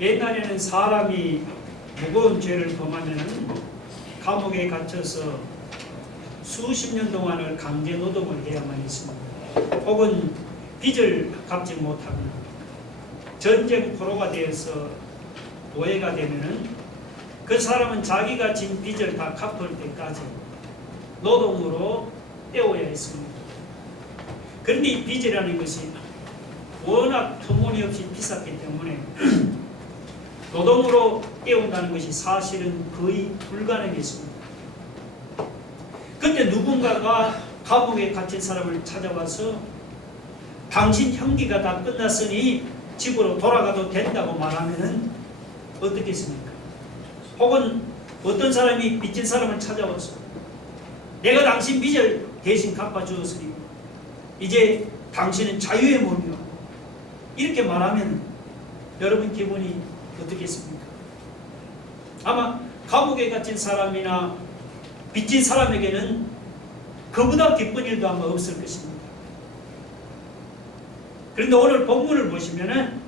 옛날에는 사람이 무거운 죄를 범하면 감옥에 갇혀서 수십 년 동안을 강제 노동을 해야만 했습니다. 혹은 빚을 갚지 못하거나 전쟁 포로가 되어서 노예가 되면은 그 사람은 자기가 진 빚을 다 갚을 때까지 노동으로 떼어야 했습니다. 그런데 이 빚이라는 것이 워낙 터무니없이 비쌌기 때문에 노동으로 떼온다는 것이 사실은 거의 불가능했습니다. 그때 누군가가 감옥에 갇힌 사람을 찾아와서 당신 형기가 다 끝났으니 집으로 돌아가도 된다고 말하면은 어떻겠습니까? 혹은 어떤 사람이 빚진 사람을 찾아와서 내가 당신 빚을 대신 갚아주었으니 이제 당신은 자유의 몸이요, 이렇게 말하면 여러분 기분이 어떻겠습니까? 아마 감옥에 갇힌 사람이나 빚진 사람에게는 그보다 기쁜 일도 아마 없을 것입니다. 그런데 오늘 본문을 보시면은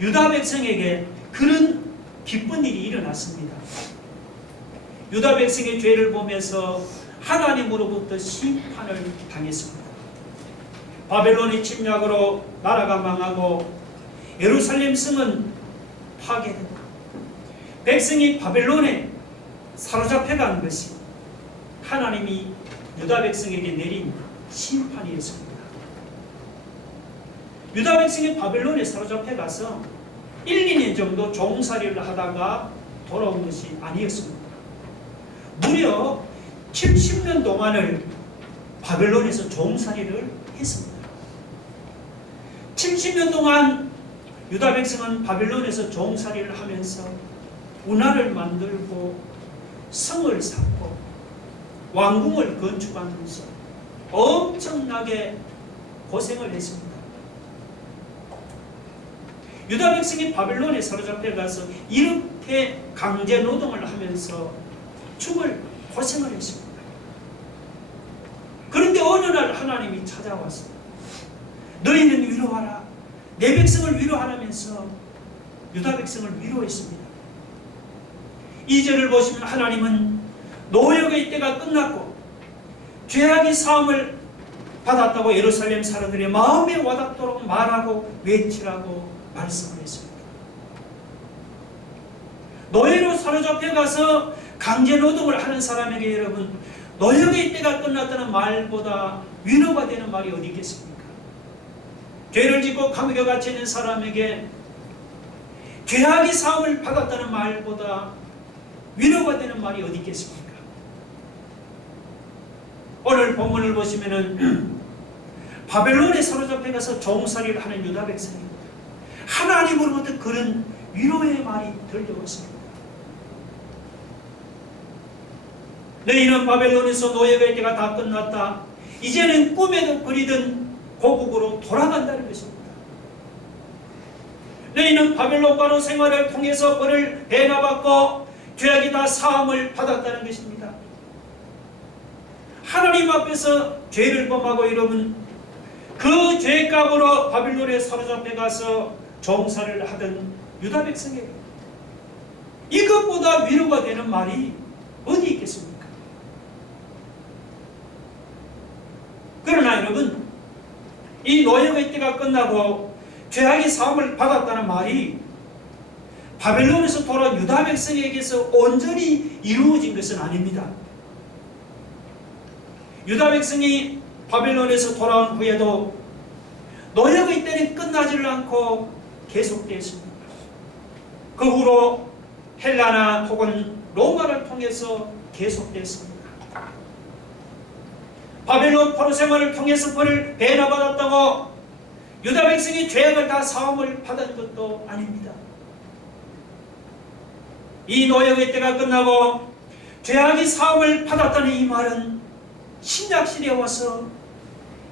유다 백성에게 그런 기쁜 일이 일어났습니다. 유다 백성의 죄를 보면서 하나님으로부터 심판을 당했습니다. 바벨론의 침략으로 나라가 망하고 예루살렘 성은 파괴되고 백성이 바벨론에 사로잡혀간 것이 하나님이 유다 백성에게 내린 심판이었습니다. 유다 백성이 바벨론에 사로잡혀가서 1, 2년 정도 종살이를 하다가 돌아온 것이 아니었습니다. 무려 70년 동안을 바벨론에서 종살이를 했습니다. 70년 동안 유다 백성은 바벨론에서 종살이를 하면서 운하를 만들고 성을 쌓고 왕궁을 건축하면서 엄청나게 고생을 했습니다. 유다 백성이 바벨론에 사로잡혀 가서 이렇게 강제 노동을 하면서 죽을 고생을 했습니다. 그런데 어느 날 하나님이 찾아와서 너희는 위로하라, 내 백성을 위로하라면서 유다 백성을 위로했습니다. 2절을 보시면 하나님은 노역의 때가 끝났고 죄악이 사함을 받았다고 예루살렘 사람들의 마음에 와닿도록 말하고 외치라고 말씀을 했습니다. 노예로 사로잡혀 가서 강제 노동을 하는 사람에게 여러분, 노역의 때가 끝났다는 말보다 위로가 되는 말이 어디 있겠습니까? 죄를 짓고 감옥에 갇혀 있는 사람에게 죄악이 사함을 받았다는 말보다 위로가 되는 말이 어디 있겠습니까? 오늘 본문을 보시면은 바벨론에 사로잡혀 가서 종살이를 하는 유다 백성입니다. 하나님으로부터 그런 위로의 말이 들려왔습니다. 너희는 바벨론에서 노예의 때가 다 끝났다. 이제는 꿈에도 그리던 고국으로 돌아간다는 것입니다. 너희는 바벨론 바로 생활을 통해서 벌을 배나받고 죄악이 다 사함을 받았다는 것입니다. 하나님 앞에서 죄를 범하고 이러면 그 죄값으로 바벨론에 사로잡혀 가서 종살이를 하던 유다 백성에게 이것보다 위로가 되는 말이 어디 있겠습니까? 그러나 여러분, 이 노역의 때가 끝나고 죄악이 사함을 받았다는 말이 바벨론에서 돌아온 유다 백성에게서 온전히 이루어진 것은 아닙니다. 유다 백성이 바벨론에서 돌아온 후에도 노역의 때는 끝나지를 않고 계속되었습니다. 그 후로 헬라나 혹은 로마를 통해서 계속됐습니다. 바벨론 포로 생활을 통해서 벌을 배나받았다고 유다 백성이 죄악을 다 사함을 받은 것도 아닙니다. 이 노역의 때가 끝나고 죄악이 사함을 받았다는 이 말은 신약시대에 와서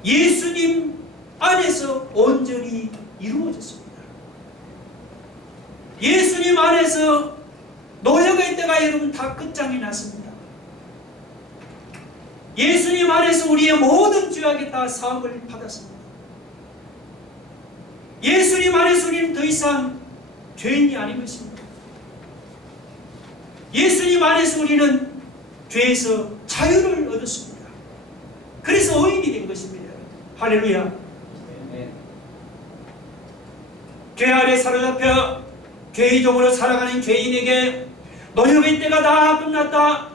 예수님 안에서 온전히 이루어졌습니다. 예수님 안에서 노역의 때가 여러분 다 끝장이 났습니다. 예수님 안에서 우리의 모든 죄악이 다 사함을 받았습니다. 예수님 안에서 우리는 더 이상 죄인이 아닌 것입니다. 예수님 안에서 우리는 죄에서 자유를 얻었습니다. 그래서 의인이 된 것입니다. 할렐루야. 죄 아래 사로잡혀 죄의 종으로 살아가는 죄인에게 너희의 때가 다 끝났다,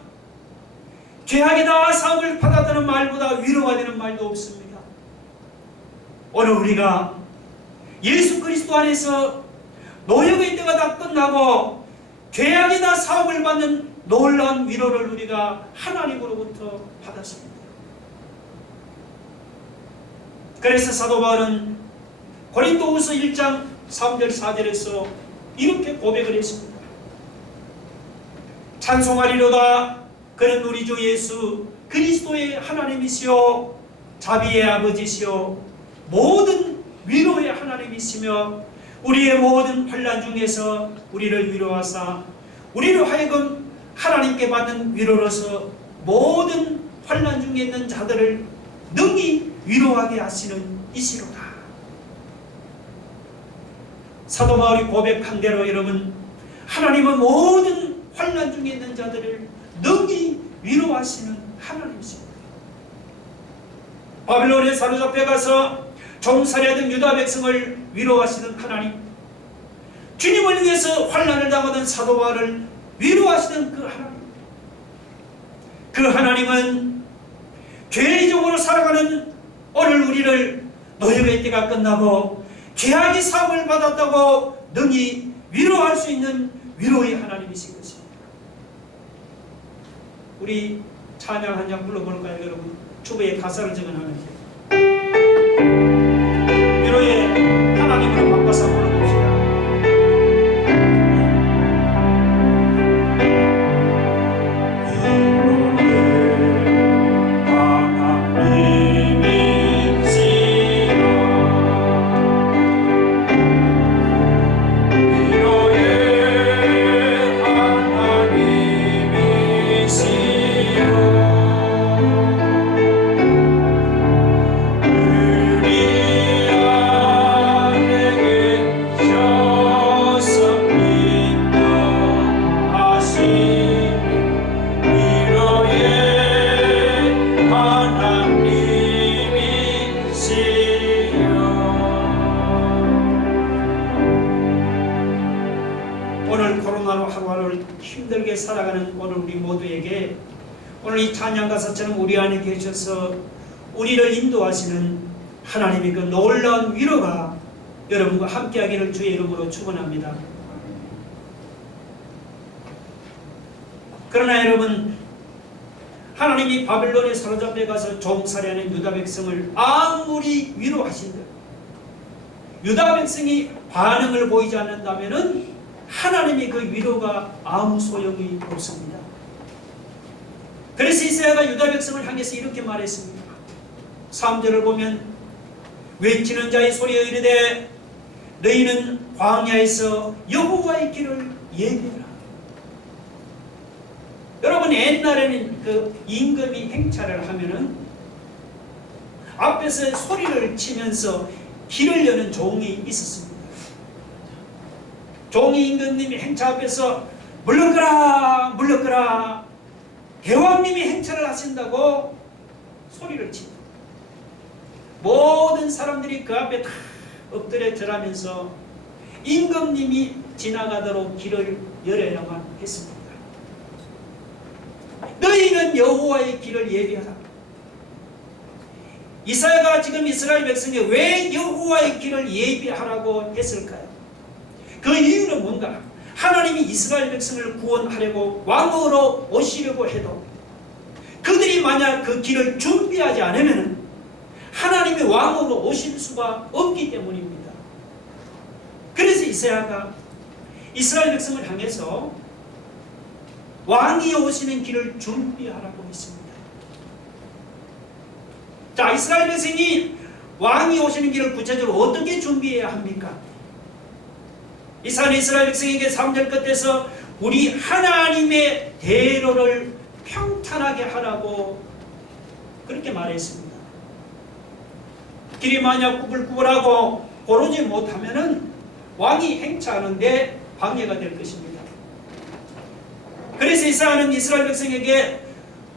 죄악이 다 사함을 받았다는 말보다 위로가 되는 말도 없습니다. 오늘 우리가 예수 그리스도 안에서 노역의 때가 다 끝나고 죄악이 다 사함을 받는 놀라운 위로를 우리가 하나님으로부터 받았습니다. 그래서 사도 바울은 고린도후서 1장 3절 4절에서 이렇게 고백을 했습니다. 찬송하리로다. 그는 우리 주 예수 그리스도의 하나님이시요 자비의 아버지시요 모든 위로의 하나님이시며 우리의 모든 환난 중에서 우리를 위로하사 우리로 하여금 하나님께 받는 위로로서 모든 환난 중에 있는 자들을 능히 위로하게 하시는 이시로다. 사도 바울이 고백한 대로 여러분, 하나님은 모든 환난 중에 있는 자들을 능히 위로하시는 하나님이십니다. 바빌론에 사로잡혀 가서 종살이하던 유다 백성을 위로하시는 하나님, 주님을 위해서 환난을 당하던 사도 바울을 위로하시는 그 하나님, 그 하나님은 죄의 종으로 살아가는 오늘 우리를 노역의 때가 끝나고 죄악이 사함을 받았다고 능히 위로할 수 있는 위로의 하나님이신 것입니다. 우리 찬양 한 장 불러볼까요, 여러분? 주보에 가사를 적어놨는데 위로의 하나님으로 바꿔서 불러봅시다. 오늘 코로나로 하루하루 힘들게 살아가는 오늘 우리 모두에게 오늘 이 찬양 가사처럼 우리 안에 계셔서 우리를 인도하시는 하나님의 그 놀라운 위로가 여러분과 함께하기를 주의 이름으로 축원합니다. 그러나 여러분, 하나님이 바빌론에 사로잡혀 가서 종살이하는 유다 백성을 아무리 위로하신들 유다 백성이 반응을 보이지 않는다면은 하나님의 그 위로가 아무 소용이 없습니다. 그래서 이사야가 유다 백성을 향해서 이렇게 말했습니다. 3절을 보면 외치는 자의 소리에 이르되 너희는 광야에서 여호와의 길을 예비하라. 여러분, 옛날에는 그 임금이 행차를 하면은 앞에서 소리를 치면서 길을 여는 종이 있었습니다. 종이 임금님이 행차 앞에서 물러가라 물러가라, 대왕님이 행차를 하신다고 소리를 칩니다. 모든 사람들이 그 앞에 다 엎드려 절하면서 임금님이 지나가도록 길을 열어야만 했습니다. 너희는 여호와의 길을 예비하라. 이사야가 지금 이스라엘 백성에 왜 여호와의 길을 예비하라고 했을까요? 그 이유는 뭔가? 하나님이 이스라엘 백성을 구원하려고 왕으로 오시려고 해도 그들이 만약 그 길을 준비하지 않으면 하나님이 왕으로 오실 수가 없기 때문입니다. 그래서 이사야가 이스라엘 백성을 향해서 왕이 오시는 길을 준비하라고 했습니다. 자, 이스라엘 백성이 왕이 오시는 길을 구체적으로 어떻게 준비해야 합니까? 이스라엘 백성에게 3절 끝에서 우리 하나님의 대로를 평탄하게 하라고 그렇게 말했습니다. 길이 만약 구불구불하고 고르지 못하면은 왕이 행차하는데 방해가 될 것입니다. 그래서 이사야는 이스라엘 백성에게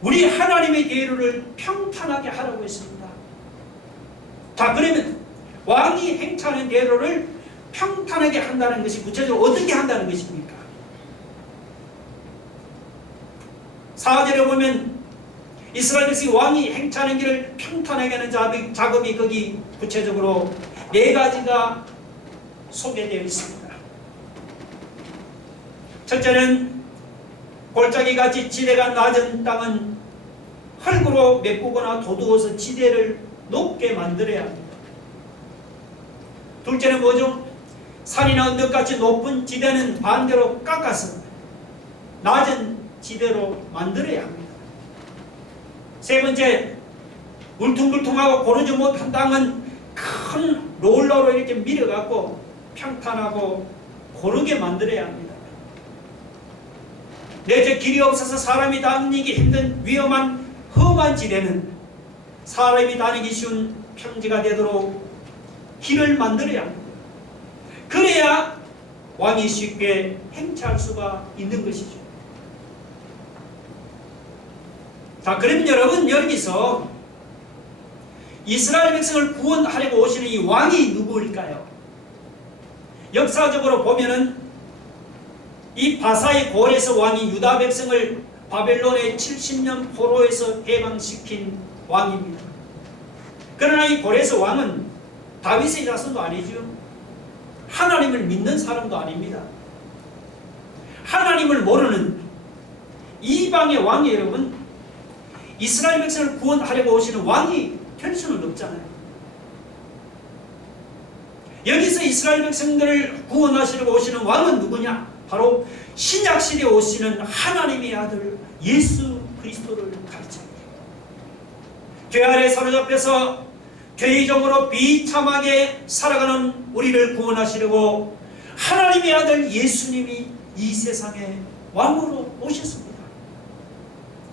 우리 하나님의 대로를 평탄하게 하라고 했습니다. 자, 그러면 왕이 행차하는 대로를 평탄하게 한다는 것이 구체적으로 어떻게 한다는 것입니까? 4절에 보면 이스라엘 백성이 왕이 행차하는 길을 평탄하게 하는 작업이 거기 구체적으로 4가지가 소개되어 있습니다. 첫째는 골짜기같이 지대가 낮은 땅은 흙으로 메꾸거나 도두어서 지대를 높게 만들어야 합니다. 둘째는 뭐죠? 산이나 언덕같이 높은 지대는 반대로 깎아서 낮은 지대로 만들어야 합니다. 세 번째, 울퉁불퉁하고 고르지 못한 땅은 큰 롤러로 이렇게 밀어갖고 평탄하고 고르게 만들어야 합니다. 넷째, 길이 없어서 사람이 다니기 힘든 위험한 험한 지대는 사람이 다니기 쉬운 평지가 되도록 길을 만들어야 합니다. 그래야 왕이 쉽게 행차할 수가 있는 것이죠. 자, 그러면 여러분, 여기서 이스라엘 백성을 구원하려고 오시는 이 왕이 누구일까요? 역사적으로 보면은 이 바사의 고레스 왕이 유다 백성을 바벨론의 70년 포로에서 해방시킨 왕입니다. 그러나 이 고레스 왕은 다윗의 자손도 아니죠. 하나님을 믿는 사람도 아닙니다. 하나님을 모르는 이방의 왕이 여러분, 이스라엘 백성을 구원하려고 오시는 왕이 될 수는 없잖아요. 여기서 이스라엘 백성들을 구원하시려고 오시는 왕은 누구냐? 바로 신약시대에 오시는 하나님의 아들 예수 그리스도를 가르칩니다. 죄 아래 사로잡혀서 죄의적으로 비참하게 살아가는 우리를 구원하시려고 하나님의 아들 예수님이 이 세상에 왕으로 오셨습니다.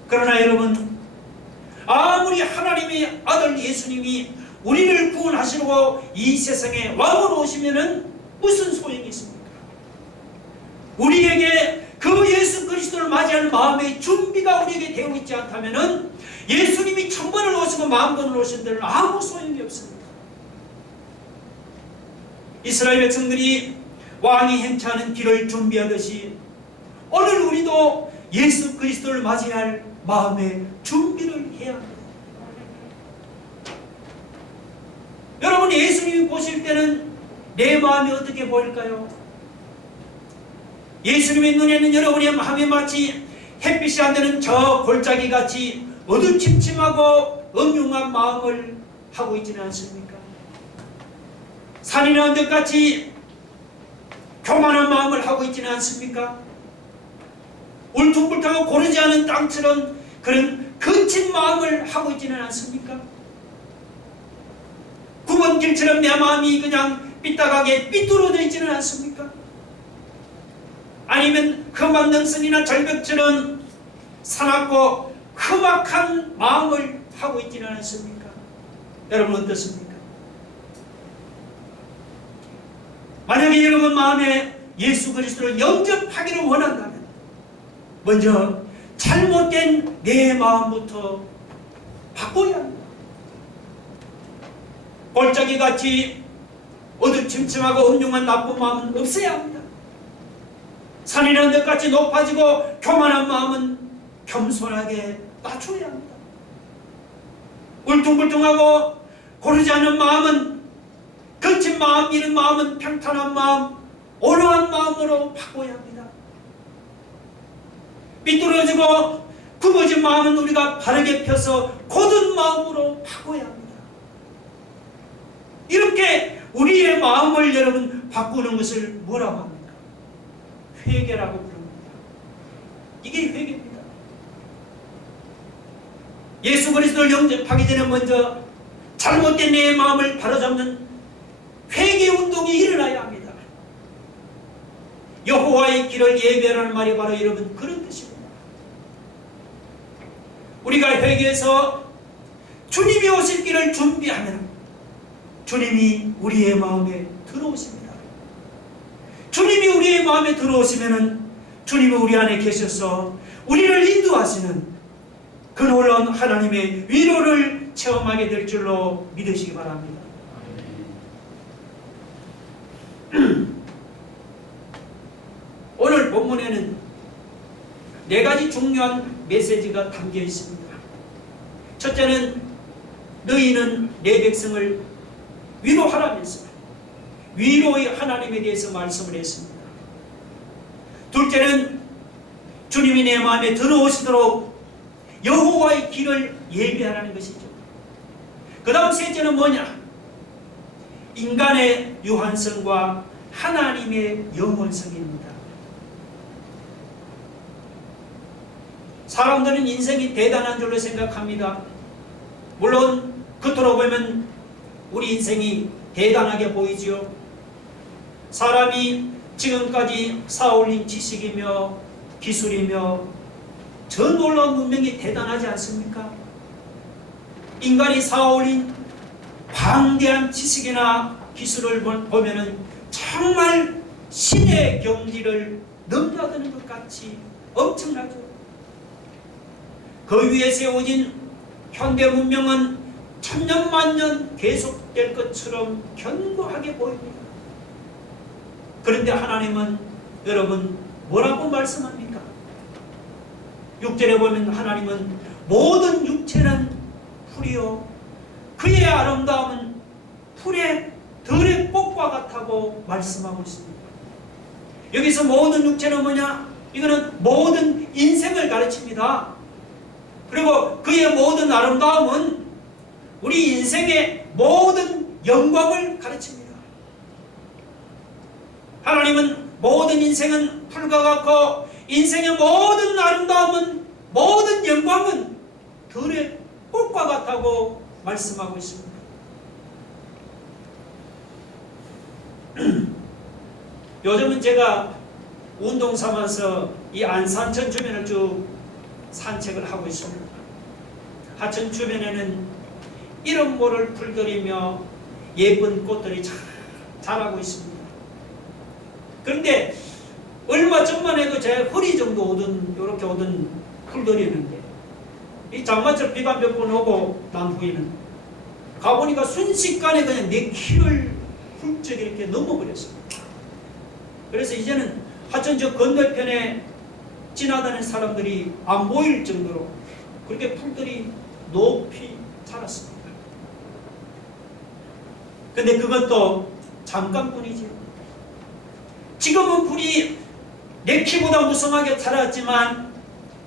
그러나 여러분, 아무리 하나님의 아들 예수님이 우리를 구원하시려고 이 세상에 왕으로 오시면은 무슨 소용이 있습니까? 우리에게 그 예수 그리스도를 맞이하는 마음의 준비가 우리에게 되어 있지 않다면은 예수님이 1000번을 오시고 10,000번을 오신 데는 아무 소용이 없습니다. 이스라엘 백성들이 왕이 행차하는 길을 준비하듯이 오늘 우리도 예수 그리스도를 맞이할 마음의 준비를 해야 합니다. 여러분, 예수님이 보실 때는 내 마음이 어떻게 보일까요? 예수님의 눈에는 여러분의 마음이 마치 햇빛이 안 되는 저 골짜기같이 어두침침하고 음흉한 마음을 하고 있지는 않습니까? 산이나 언덕같이 교만한 마음을 하고 있지는 않습니까? 울퉁불퉁하고 고르지 않은 땅처럼 그런 거친 마음을 하고 있지는 않습니까? 굽은 길처럼 내 마음이 그냥 삐딱하게 삐뚤어져 있지는 않습니까? 아니면 험한 능선이나 절벽처럼 사납고 험악한 마음을 하고 있지는 않습니까? 여러분 어떻습니까? 만약에 여러분 마음에 예수 그리스도를 영접하기를 원한다면 먼저 잘못된 내 마음부터 바꿔야 합니다. 골짜기같이 어두침침하고 음흉한 나쁜 마음은 없어야 합니다. 산이나 언덕같이 높아지고 교만한 마음은 겸손하게 낮춰야 합니다. 울퉁불퉁하고 고르지 않은 마음은, 거친 마음, 이런 마음은 평탄한 마음, 온화한 마음으로 바꿔야 합니다. 삐뚤어지고 굽어진 마음은 우리가 바르게 펴서 곧은 마음으로 바꿔야 합니다. 이렇게 우리의 마음을 여러분 바꾸는 것을 뭐라고 합니까? 회개라고 부릅니다. 이게 회개입니다. 예수 그리스도를 영접하기 전에 먼저 잘못된 내 마음을 바로잡는 회개 운동이 일어나야 합니다. 여호와의 길을 예배하라는 말이 바로 여러분 그런 뜻입니다. 우리가 회개해서 주님이 오실 길을 준비하면 주님이 우리의 마음에 들어오십니다. 마음에 들어오시면은 주님이 우리 안에 계셔서 우리를 인도하시는 그 놀라운 하나님의 위로를 체험하게 될 줄로 믿으시기 바랍니다. 오늘 본문에는 4가지 중요한 메시지가 담겨 있습니다. 첫째는 너희는 내 백성을 위로하라면서 위로의 하나님에 대해서 말씀을 했습니다. 둘째는 주님이 내 마음에 들어오시도록 여호와의 길을 예비하라는 것이죠. 그 다음 셋째는 뭐냐? 인간의 유한성과 하나님의 영원성입니다. 사람들은 인생이 대단한 줄로 생각합니다. 물론 겉으로 보면 우리 인생이 대단하게 보이지요. 사람이 지금까지 쌓아올린 지식이며 기술이며 저 놀라운 문명이 대단하지 않습니까? 인간이 쌓아올린 방대한 지식이나 기술을 보면은 정말 신의 경지를 넘나드는 것 같이 엄청나죠. 그 위에 세워진 현대 문명은 천년 만년 계속될 것처럼 견고하게 보입니다. 그런데 하나님은 여러분 뭐라고 말씀합니까? 6절에 보면 하나님은 모든 육체는 풀이요 그의 아름다움은 풀의 들의 꽃과 같다고 말씀하고 있습니다. 여기서 모든 육체는 뭐냐? 이거는 모든 인생을 가르칩니다. 그리고 그의 모든 아름다움은 우리 인생의 모든 영광을 가르칩니다. 하나님은 모든 인생은 풀과 같고 인생의 모든 아름다움은 모든 영광은 들의 꽃과 같다고 말씀하고 있습니다. 요즘은 제가 운동 삼아서 이 안산천 주변을 쭉 산책을 하고 있습니다. 하천 주변에는 이름 모를 풀들이며 예쁜 꽃들이 잘 자라고 있습니다. 그런데 얼마 전만 해도 제 허리 정도 오던 이렇게 오던 풀들이었는데 이 장마철 비가 몇 번 오고 난 후에는 가보니까 순식간에 그냥 내 키를 훌쩍 이렇게 넘어버렸습니다. 그래서 이제는 하천 저 건너편에 지나다니는 사람들이 안 보일 정도로 그렇게 풀들이 높이 자랐습니다. 근데 그것도 잠깐뿐이죠. 지금은 풀이 내 키보다 무성하게 자랐지만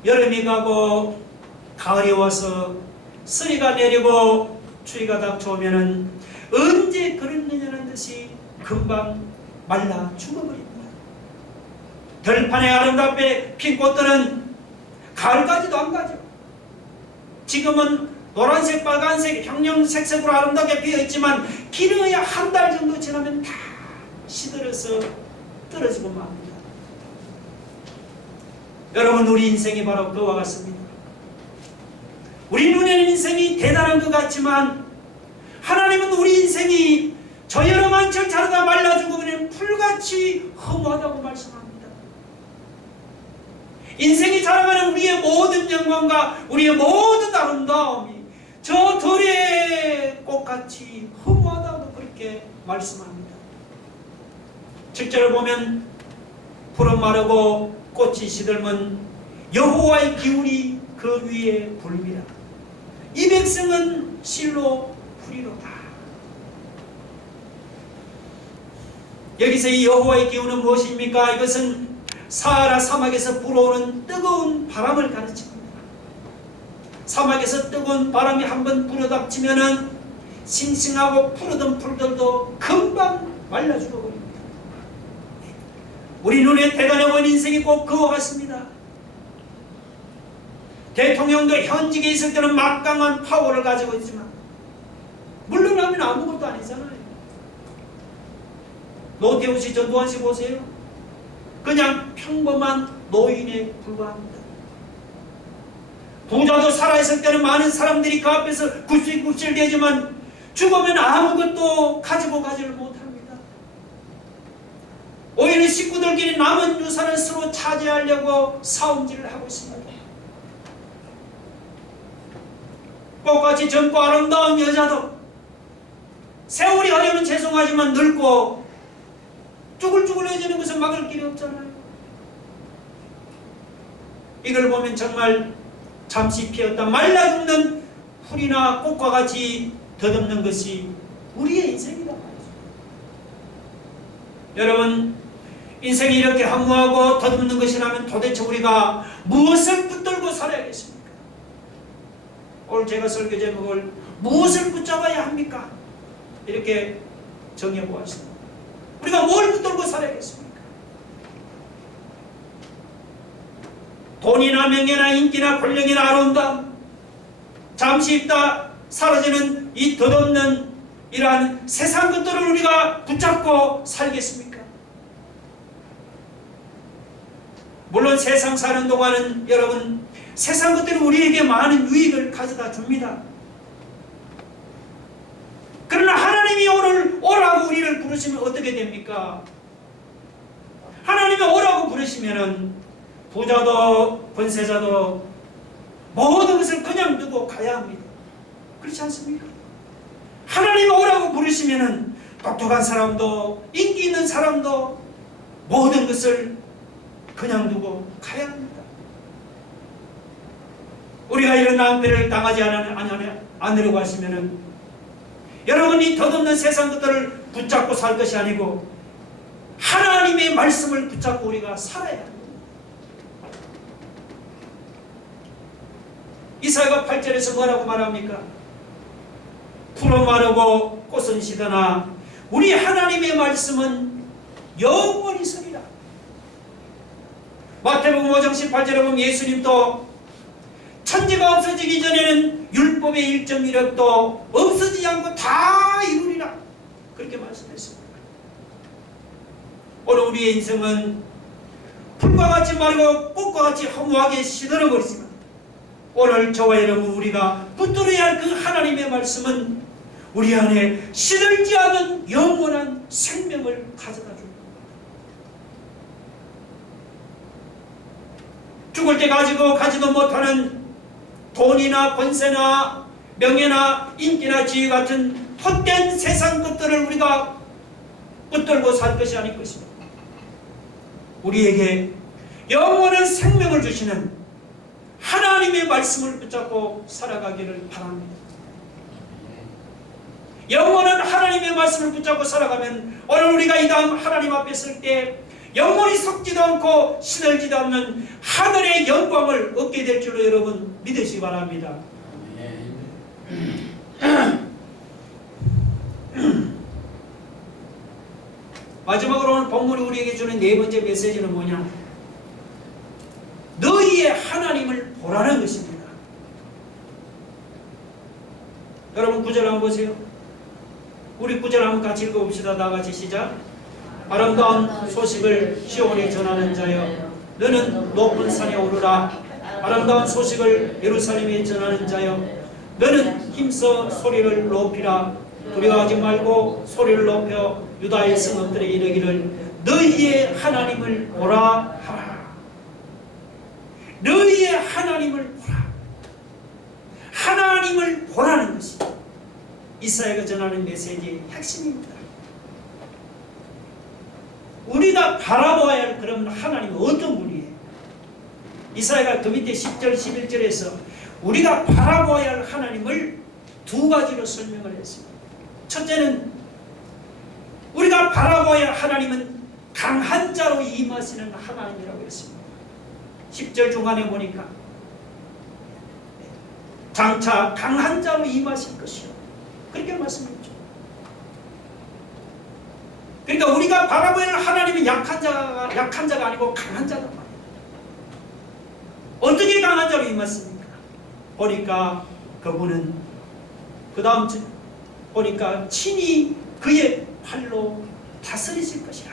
여름이 가고 가을이 와서 서리가 내리고 추위가 닥쳐오면은 언제 그랬느냐는 듯이 금방 말라 죽어버립니다. 들판에 아름답게 핀 꽃들은 가을까지도 안 가죠. 지금은 노란색, 빨간색, 형형색색으로 아름답게 피어있지만 길어야 한 달 정도 지나면 다 시들어서 떨어지고 맙니다. 여러분, 우리 인생이 바로 그와 같습니다. 우리 눈에는 인생이 대단한 것 같지만 하나님은 우리 인생이 저 여름 한철 자라다 말라 죽어버리는 풀같이 허무하다고 말씀합니다. 인생이 자라가는 우리의 모든 영광과 우리의 모든 아름다움이 저 들의 꽃같이 허무하다고 그렇게 말씀합니다. 7절을 보면 풀은 마르고 꽃이 시들면 여호와의 기운이 그 위에 불미라. 이 백성은 실로 풀이로다. 여기서 이 여호와의 기운은 무엇입니까? 이것은 사하라 사막에서 불어오는 뜨거운 바람을 가르칩니다. 사막에서 뜨거운 바람이 한번 불어닥치면은 싱싱하고 푸르던 풀들도 금방 말라 죽어버립니다. 우리 눈에 대단해 보이는 인생이 꼭 그와 같습니다. 대통령도 현직에 있을 때는 막강한 파워를 가지고 있지만 물러나면 아무것도 아니잖아요. 노태우 씨, 전두환 씨 보세요. 그냥 평범한 노인에 불과합니다. 부자도 살아있을 때는 많은 사람들이 그 앞에서 굽실굽실대지만 죽으면 아무것도 가지고 가지를 못합니다. 오히려 식구들끼리 남은 유산을 서로 차지하려고 싸움질을 하고 있습니다. 꽃같이 젊고 아름다운 여자도 세월이 하려면 죄송하지만 늙고 쭈글쭈글해지는 것은 막을 길이 없잖아요. 이걸 보면 정말 잠시 피었다 말라 죽는 풀이나 꽃과 같이 덧없는 것이 우리의 인생이다 말이죠. 여러분, 인생이 이렇게 허무하고 덧없는 것이라면 도대체 우리가 무엇을 붙들고 살아야겠습니까? 오늘 제가 설교 제목을 무엇을 붙잡아야 합니까? 이렇게 정해보았습니다. 우리가 뭘 붙들고 살아야겠습니까? 돈이나 명예나 인기나 권력이나 아름다움, 잠시 있다 사라지는 이 덧없는 이러한 세상 것들을 우리가 붙잡고 살겠습니까? 물론 세상 사는 동안은 여러분 세상 것들은 우리에게 많은 유익을 가져다 줍니다. 그러나 하나님이 오늘 오라고 우리를 부르시면 어떻게 됩니까? 하나님이 오라고 부르시면은 부자도 권세자도 모든 것을 그냥 두고 가야 합니다. 그렇지 않습니까? 하나님이 오라고 부르시면은 똑똑한 사람도 인기 있는 사람도 모든 것을 그냥 두고 가야 합니다. 우리가 이런 낭패를 당하지 않으려고 하시면은 여러분이 덧없는 세상 것들을 붙잡고 살 것이 아니고 하나님의 말씀을 붙잡고 우리가 살아야 합니다. 이사야가 8절에서 뭐라고 말합니까? 풀은 마르고 꽃은 시드나 우리 하나님의 말씀은 영원히 서리라. 마태복음 5장 18절에 보면 예수님도 천지가 없어지기 전에는 율법의 1.1획도 없어지지 않고 다 이루리라 그렇게 말씀했습니다. 오늘 우리의 인생은 풀과 같이 마르고 꽃과 같이 허무하게 시들어버리지만 오늘 저와 여러분 우리가 붙들어야 할 그 하나님의 말씀은 우리 안에 시들지 않은 영원한 생명을 가져다 줍니다. 죽을 때 가지도 못하는 돈이나 권세나 명예나 인기나 지위 같은 헛된 세상 것들을 우리가 붙들고 살 것이 아닐 것입니다. 우리에게 영원한 생명을 주시는 하나님의 말씀을 붙잡고 살아가기를 바랍니다. 영원한 하나님의 말씀을 붙잡고 살아가면 오늘 우리가 이 다음 하나님 앞에 설 때 영원히 썩지도 않고 시들지도 않는 하늘의 영광을 얻게 될 줄로 여러분 믿으시기 바랍니다. 마지막으로 오늘 본문이 우리에게 주는 네 번째 메시지는 뭐냐? 너희의 하나님을 보라는 것입니다. 여러분 9절 한번 보세요. 우리 9절 한번 같이 읽어봅시다. 다 같이 시작. 아름다운 소식을 시온에 전하는 자여 너는 높은 산에 오르라. 아름다운 소식을 예루살렘에 전하는 자여 너는 힘써 소리를 높이라. 두려워하지 말고 소리를 높여 유다의 성읍들에게 이르기를 너희의 하나님을 보라 하라. 너희의 하나님을 보라. 하나님을 보라는 것이 이사야가 전하는 메시지의 핵심입니다. 우리가 바라봐야 할 그런 하나님은 어떤 분이에요? 이사야가 그 밑에 10절 11절에서 우리가 바라봐야 할 하나님을 두 가지로 설명을 했습니다. 첫째는 우리가 바라봐야 할 하나님은 강한 자로 임하시는 하나님이라고 했습니다. 10절 중간에 보니까 장차 강한 자로 임하실 것이요 그렇게 말씀했죠. 그러니까 우리가 바라봐야 할 하나님은 약한 자가 아니고 강한 자단 말이에요. 어떻게 강한 자로 임했습니까? 보니까 그분은 그 다음 주 보니까 친히 그의 팔로 다스리실 것이라.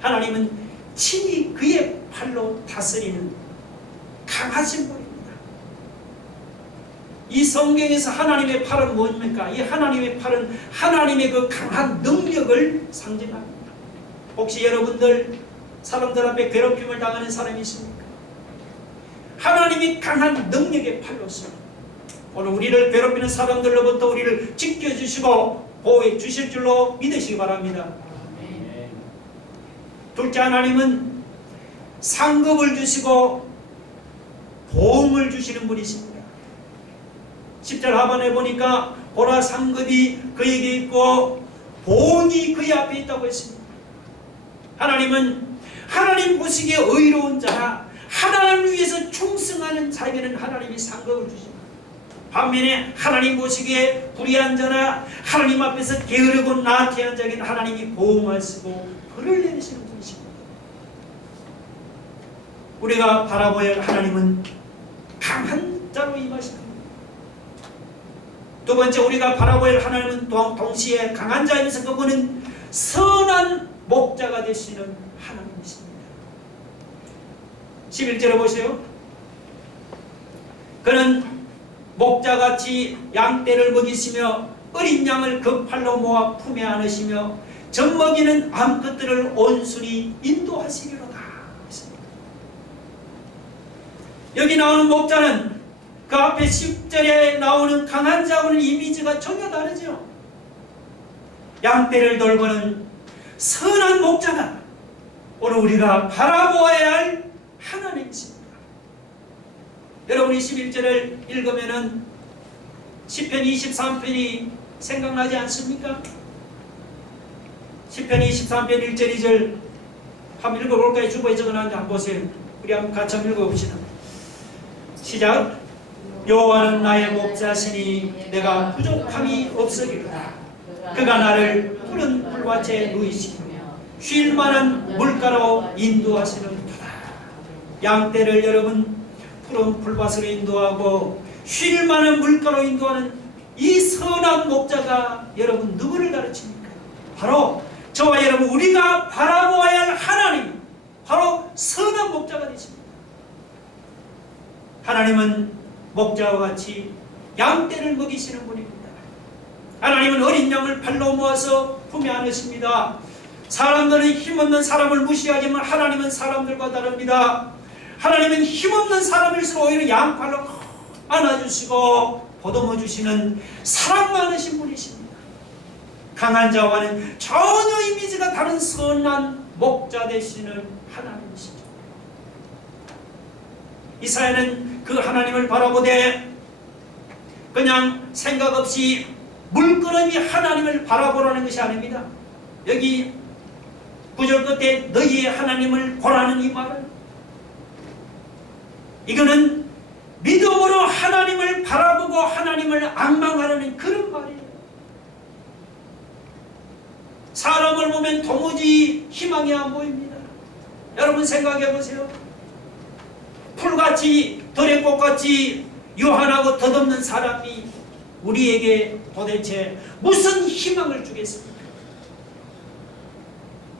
하나님은 친히 그의 팔로 다스리는 강하신 분입니다. 이 성경에서 하나님의 팔은 뭡니까? 이 하나님의 팔은 하나님의 그 강한 능력을 상징합니다. 혹시 여러분들 사람들 앞에 괴롭힘을 당하는 사람이 있습니까? 하나님이 강한 능력의 팔로서 오늘 우리를 괴롭히는 사람들로부터 우리를 지켜주시고 보호해 주실 줄로 믿으시기 바랍니다. 둘째, 하나님은 상급을 주시고 보응을 주시는 분이십니다. 10절 하반에 보니까 보라, 상급이 그에게 있고 보응이 그의 앞에 있다고 했습니다. 하나님은 하나님 보시기에 의로운 자나 하나님을 위해서 충성하는 자에게는 하나님이 상급을 주십니다. 반면에 하나님 보시기에 불의한 자나 하나님 앞에서 게으르고 나태한 자에게는 하나님이 보응하시고 벌을 내리시는 분이십니다. 우리가 바라봐야 할 하나님은 강한 자로 임하시는 분입니다. 두 번째, 우리가 바라봐야 할 하나님은 동시에 강한 자이면서 그분은 선한 목자가 되시는 하나님이십니다. 11절에 보세요. 그는 목자같이 양떼를 먹이시며 어린 양을 그 팔로 모아 품에 안으시며 젖먹이는 암컷들을 온순히 인도하시리로다. 여기 나오는 목자는 그 앞에 10절에 나오는 강한 자하고는 이미지가 전혀 다르죠. 양떼를 돌보는 선한 목자가 오늘 우리가 바라보아야 할 하나님이십니다. 여러분이 11절을 읽으면은 시편 23편이 생각나지 않습니까? 시편 23편 1절 2절 한번 읽어볼까요? 주보에 적어놨는데 한번 보세요. 우리 한번 같이 한번 읽어봅시다. 시작. 여호와는 나의 목자시니 내가 부족함이 없으리로다. 그가 나를 푸른 풀밭에 누이시며 쉴 만한 물가로 인도하시는도다. 양떼를 여러분 푸른 풀밭으로 인도하고 쉴 만한 물가로 인도하는 이 선한 목자가 여러분 누구를 가르칩니까? 바로 저와 여러분 우리가 바라보아야 할 하나님, 바로 선한 목자가 되십니다. 하나님은 목자와 같이 양떼를 먹이시는 분입니다. 하나님은 어린 양을 발로 모아서 품에 안으십니다. 사람들은 힘없는 사람을 무시하지만 하나님은 사람들과 다릅니다. 하나님은 힘없는 사람일수록 오히려 양팔로 안아주시고 보듬어 주시는 사랑 많으신 분이십니다. 강한 자와는 전혀 이미지가 다른 선한 목자 되시는 하나님이시죠. 이사야는 그 하나님을 바라보되 그냥 생각 없이 물끄러미 하나님을 바라보라는 것이 아닙니다. 여기 9절 끝에 너희의 하나님을 보라는 이 말은 이거는 믿음으로 하나님을 바라보고 하나님을 앙망하라는 그런 말이에요. 사람을 보면 도무지 희망이 안 보입니다. 여러분 생각해 보세요. 풀같이 들의 꽃같이 요한하고 덧없는 사람이 우리에게 도대체 무슨 희망을 주겠습니까?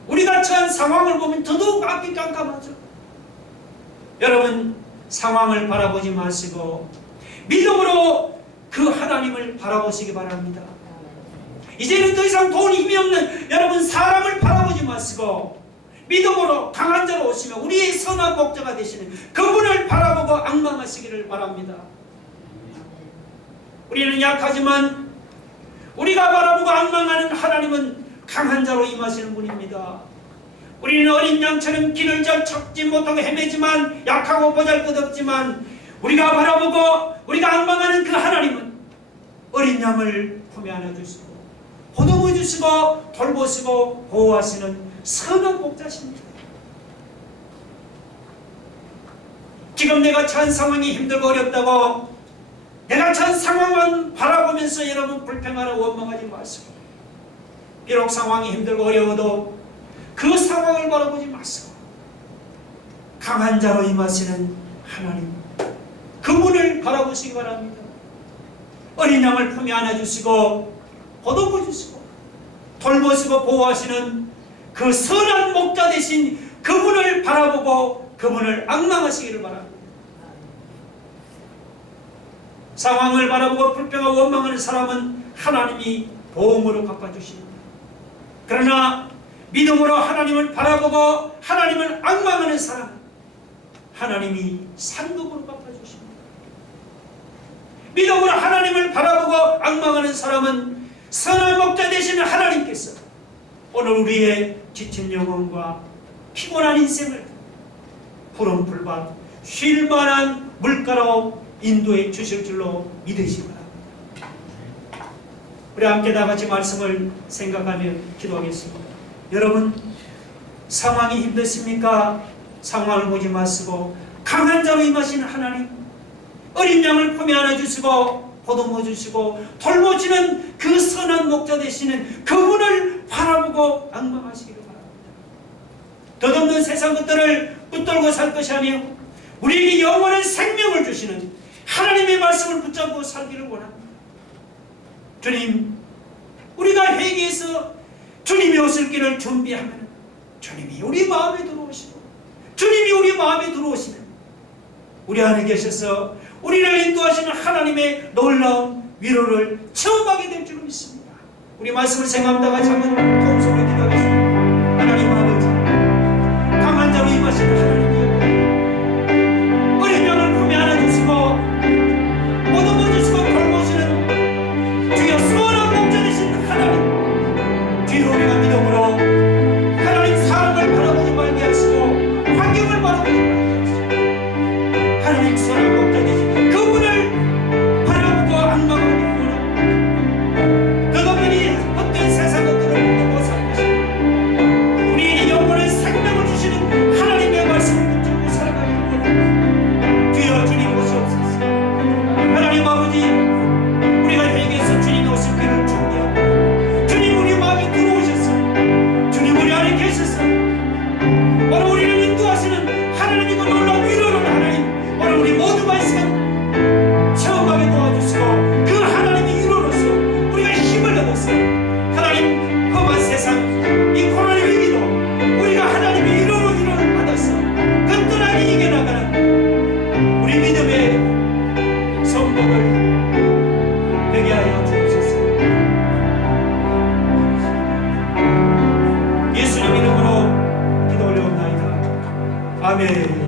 우리가 처한 상황을 보면 더더욱 앞이 깜깜하죠. 여러분 상황을 바라보지 마시고 믿음으로 그 하나님을 바라보시기 바랍니다. 이제는 더 이상 돈 힘이 없는 여러분 사람을 바라보지 마시고 믿음으로 강한 자로 오시며 우리의 선한 목자가 되시는 그분을 바라보고 앙망하시기를 바랍니다. 우리는 약하지만 우리가 바라보고 앙망하는 하나님은 강한 자로 임하시는 분입니다. 우리는 어린 양처럼 길을 잘 찾지 못하고 헤매지만 약하고 보잘것없지만 우리가 바라보고 우리가 앙망하는 그 하나님은 어린 양을 품에 안아주시고 보듬어 주시고 돌보시고 보호하시는 선한 목자십니다. 지금 내가 처한 상황이 힘들고 어렵다고 내가 처한 상황만 바라보면서 여러분 불평하라 원망하지 마시고 비록 상황이 힘들고 어려워도 그 상황을 바라보지 마시고 강한 자로 임하시는 하나님 그분을 바라보시기 바랍니다. 어린 양을 품에 안아주시고 보듬어 주시고 돌보시고 보호하시는 그 선한 목자 되신 그분을 바라보고 그분을 앙망하시기를 바랍니다. 상황을 바라보고 불평하고 원망하는 사람은 하나님이 보응으로 갚아주십니다. 그러나 믿음으로 하나님을 바라보고 하나님을 앙망하는 사람은 하나님이 상급으로 갚아주십니다. 믿음으로 하나님을 바라보고 앙망하는 사람은 선한 목자 되시는 하나님께서 오늘 우리의 지친 영혼과 피곤한 인생을 푸른 풀밭 쉴만한 물가로 인도해 주실 줄로 믿으시기 바랍니다. 우리 함께 다 같이 말씀을 생각하며 기도하겠습니다. 여러분, 상황이 힘드십니까? 상황을 보지 마시고 강한 자로 임하시는 하나님, 어린 양을 품에 안아주시고 보듬어 주시고 돌보시는 그 선한 목자 되시는 그분을 바라보고 앙망하시기를 바랍니다. 덧없는 세상 것들을 붙들고 살 것이 아니요 우리에게 영원한 생명을 주시는 하나님의 말씀을 붙잡고 살기를 원합니다. 주님, 우리가 회개해서 주님이 오실 길을 준비하면 주님이 우리 마음에 들어오시고 주님이 우리 마음에 들어오시면 우리 안에 계셔서 우리를 인도하시는 하나님의 놀라운 위로를 체험하게 될 줄 믿습니다. 우리 말씀을 생각하다가 작은 통성을